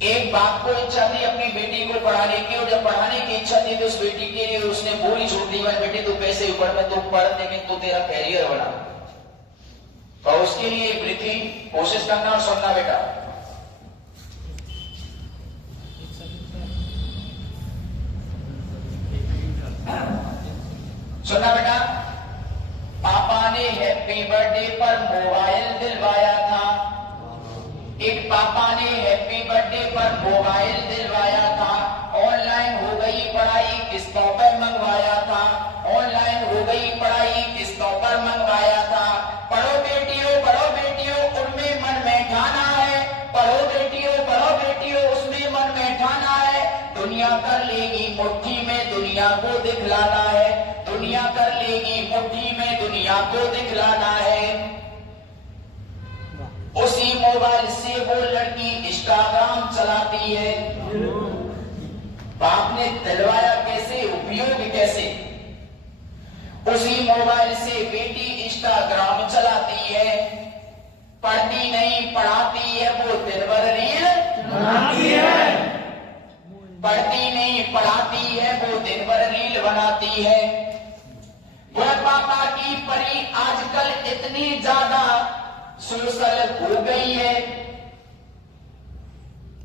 एक बाप को इच्छा थी अपनी बेटी को पढ़ाने की, और जब पढ़ाने की इच्छा थी तो उस बेटी के लिए उसने बोली छोड़ दी, मैं बेटी तू पैसे पढ़, मैं तू पढ़, लेकिन तू तेरा कैरियर बना। और उसके लिए पृथ्वी कोशिश करना और सुनना बेटा। सुनना बेटा, पापा ने हैप्पी बर्थडे पर मोबाइल दिलवाया था। एक पापा ने हैप्पी बर्थडे पर मोबाइल दिलवाया था। ऑनलाइन हो गई पढ़ाई, किस्तों पर मंगवाया था। ऑनलाइन हो गई पढ़ाई, किस्तों पर मंगवाया था। पढ़ो बेटियों उनमें मन में ठाना है। पढ़ो बेटियों उसमें मन में ठाना है। दुनिया कर लेगी मुट्ठी में, दुनिया को दिखलाना है। दुनिया कर लेगी मुट्ठी में, दुनिया को दिखलाना है। उसी मोबाइल से वो लड़की इंस्टाग्राम चलाती है। बाप ने दिलवाया कैसे, उपयोग कैसे? उसी मोबाइल से बेटी इंस्टाग्राम चलाती है। पढ़ती नहीं पढ़ाती है, वो दिन भर रील बनाती है। पढ़ती नहीं पढ़ाती है, वो दिन भर रील बनाती है। वह पापा की परी आजकल इतनी ज्यादा सोशल हो गई है।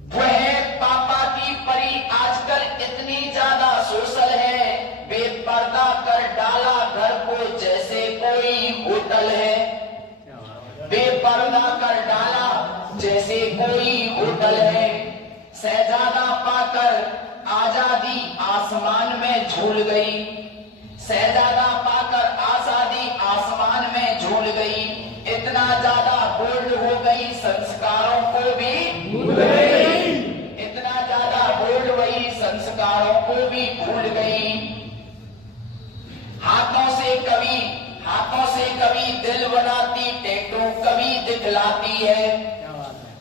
वह पापा की परी आजकल इतनी ज्यादा सोशल है, बेपर्दा कर डाला घर को जैसे कोई होटल है। बेपर्दा कर डाला जैसे कोई होटल है। शहजादा पाकर आजादी आसमान में झूल गई। शहजादा पाकर आजादी आसमान में झूल गई। इतना ज्यादा बोल्ड हो गई, संस्कारों को भी भूल गई। इतना ज्यादा बोल्ड हुई, संस्कारों को भी भूल गई। हाथों से कभी दिल बनाती, टैटू कभी दिखलाती है।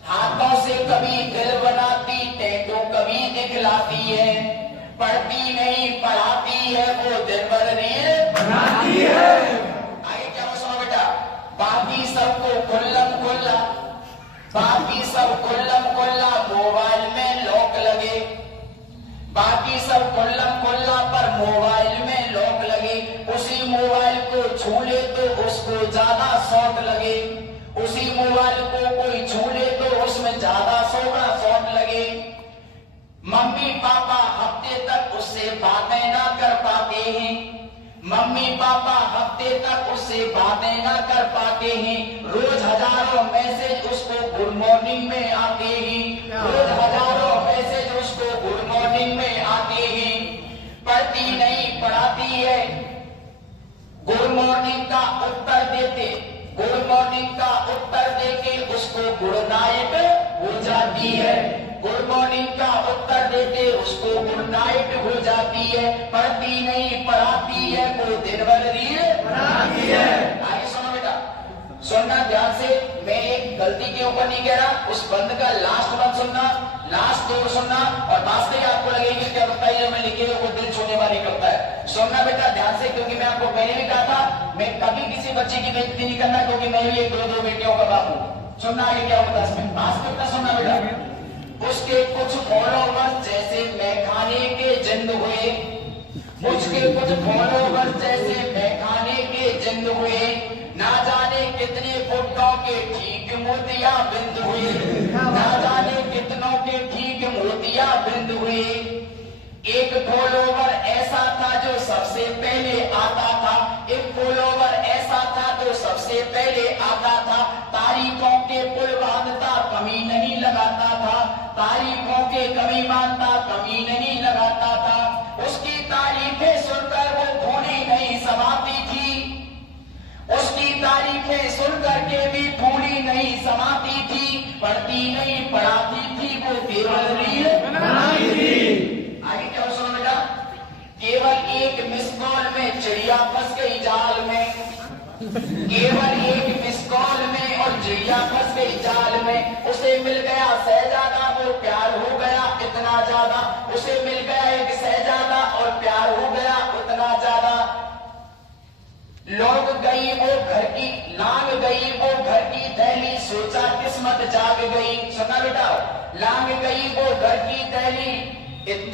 हाथों से कभी दिल बनाती, टैटू कभी दिखलाती है। पढ़ती नहीं पढ़ाती है, वो दिन भर रील बनाती है। आगे क्या सुनो बेटा, बाकी सबको खुल्लम खुल्ला मोबाइल में लॉक लगे। बाकी सब खुल्लम खुल्ला पर मोबाइल में लॉक लगे। उसी मोबाइल को छू ले तो उसको ज्यादा शॉट लगे। उसी मोबाइल को कोई छू ले तो उसमें ज्यादा शॉट लगे। मम्मी पापा हफ्ते तक उससे बातें ना कर पाते हैं। मम्मी पापा हफ्ते तक उससे बातें ना कर पाते हैं। रोज हजारों मैसेज उसको गुड मॉर्निंग में आते हैं। रोज हजारों मैसेज उसको गुड मॉर्निंग में आते हैं। पढ़ती नहीं पढ़ाती है, गुड मॉर्निंग का उत्तर देते, गुड मॉर्निंग का उत्तर देके उसको गुड नाइट हो जाती है। गुड मॉर्निंग का उत्तर देते उसको गुड नाइट हो जाती है। पढ़ती नहीं पढ़ाती है, वो दिन भर रील बनाती है। आगे सुनो बेटा, सुनना ध्यान से। मैं एक गलती के ऊपर नहीं कह रहा, उस बंद का लास्ट बंद सुनना, लास्ट दो सुनना, और वास्तव ही आपको लगेगी क्या लगता है मैं लिखे हुए को दिल छूने वाली करता है। सुनना बेटा ध्यान से, क्योंकि मैं आपको पहले भी कहा था मैं कभी किसी बच्चे की बेइज्जती नहीं करना, क्योंकि मैं भी एक दो बेटियों का बाप हूं। सुनना आगे क्या होता है इसमें, वास्तविकता सुनना बेटा। उसके कुछ फॉलोवर्स जैसे मैखाने के जिंद हुए। उसके कुछ फॉलोवर्स जैसे मैखाने के जिंद हुए। ना जाने कितने फुटों के ठीक मोतिया बिंद हुए। ना जाने कितनों के ठीक मोतिया बिंद हुए। एक फॉलोवर ऐसा था जो सबसे पहले आता था। एक फॉलोवर ऐसा था जो सबसे पहले आता था। तारीफों के पुल बांधता, कमी नहीं लगाता था। तारीफों के कमी मानता, कमी नहीं लगाता था। उसकी तारीफें सुनकर वो फूली नहीं समाती थी। उसकी तारीफें सुनकर के भी फूली नहीं समाती थी। पढ़ती नहीं पढ़ाती थी, वो केवल रील बनाती थी। आगे क्या सुनो बेटा, केवल एक मिस कॉल में चिड़िया फंस गई जाल में। केवल एक मिस कॉल में और चिड़िया फंस गई जाल में। उसे मिल गया शहजादा, वो प्यार हो गया इतना ज्यादा। उसे मिल गया एक शहजादा और प्यार हो गया उतना ज्यादा। लौट गई वो घर की, लांग गई वो घर की थैली, सोचा किस्मत जाग गई। सुना बेटा, लांग गई वो घर की तैली,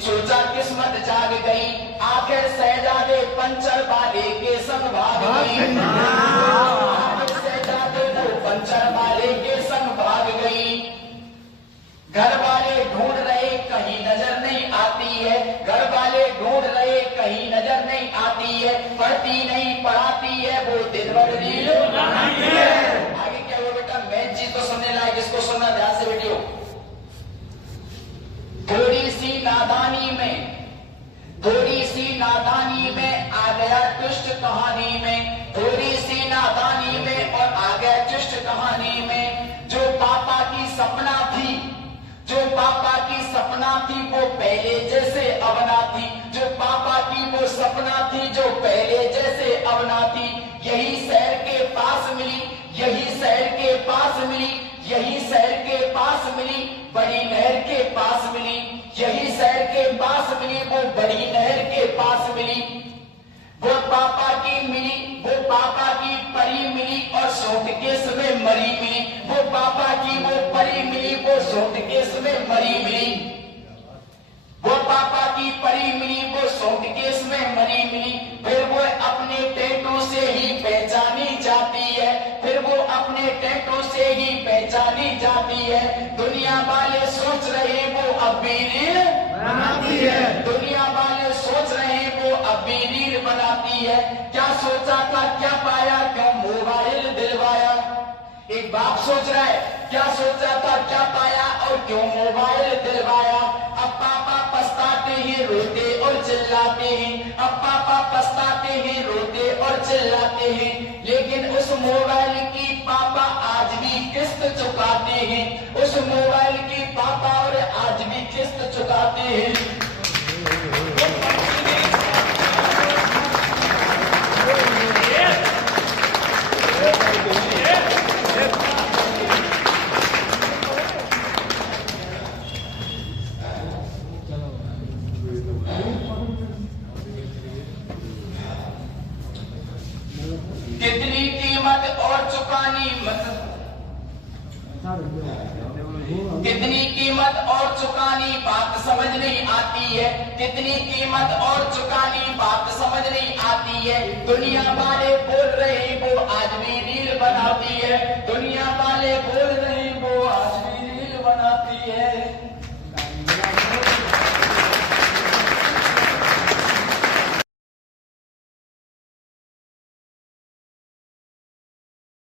सोचा किस्मत जाग गई, आखिर शहजादे पंचर वाले के संग भाग गई। आखिर शहजादे वो पंचर वाले के संग भाग गई। घर वाले ढूंढ रहे कहीं नजर नहीं आती है, घर वाले ढूंढ रहे कहीं नजर नहीं आती है, पढ़ती नहीं पढ़ाती है वो दिन भर रील बनाती है। आगे क्या हुआ बेटा, मेन चीज तो सुनने लायक, इसको सुनना ध्यान से बेटियों। थोड़ी सी नादानी में आ गया ट्विस्ट कहानी में, थोड़ी सी नादानी में और आ गया ट्विस्ट कहानी में। जो पापा की सपना थी, जो पापा की सपना थी वो पहले जैसे अब ना थी, जो पापा की वो सपना थी जो पहले जैसे अब ना थी। यही शहर के पास मिली, यही शहर के पास मिली, यही शहर के पास मिली, बड़ी नहर के पास मिली, यही शहर के पास मिली, वो बड़ी नहर के पास मिली। वो पापा की मिली, वो पापा की परी मिली और सूटकेस में मरी मिली, वो पापा की वो परी मिली, वो सूटकेस में मरी मिली। वो पापा की परी मिली, वो सूटकेस में मरी मिली। फिर वो अपने टैटू से ही पहचानी जाती है, फिर वो अपने टैटू से ही पहचानी जाती है। दुनिया वाले सोच रहे वो अब भी रील बनाती है, दुनिया वाले सोच रहे वो अब भी रील बनाती है। क्या सोचा था क्या पाया, क्यों मोबाइल दिलवाया। एक बाप सोच रहा है क्या सोचा था क्या पाया और क्यों मोबाइल दिलवाया। अब पापा पछताते हैं रोते और चिल्लाते हैं, अब पापा पछताते हैं रोते और चिल्लाते हैं। लेकिन उस मोबाइल की पापा आज भी किस्त चुकाते हैं, उस मोबाइल की पापा और आज भी किस्त चुकाते हैं। कितनी कीमत और चुकानी कितनी कीमत और चुकानी बात समझ नहीं आती है, कितनी कीमत और चुकानी बात समझ नहीं आती है। दुनिया वाले बोल रहे वो आज भी रील बनाती है, दुनिया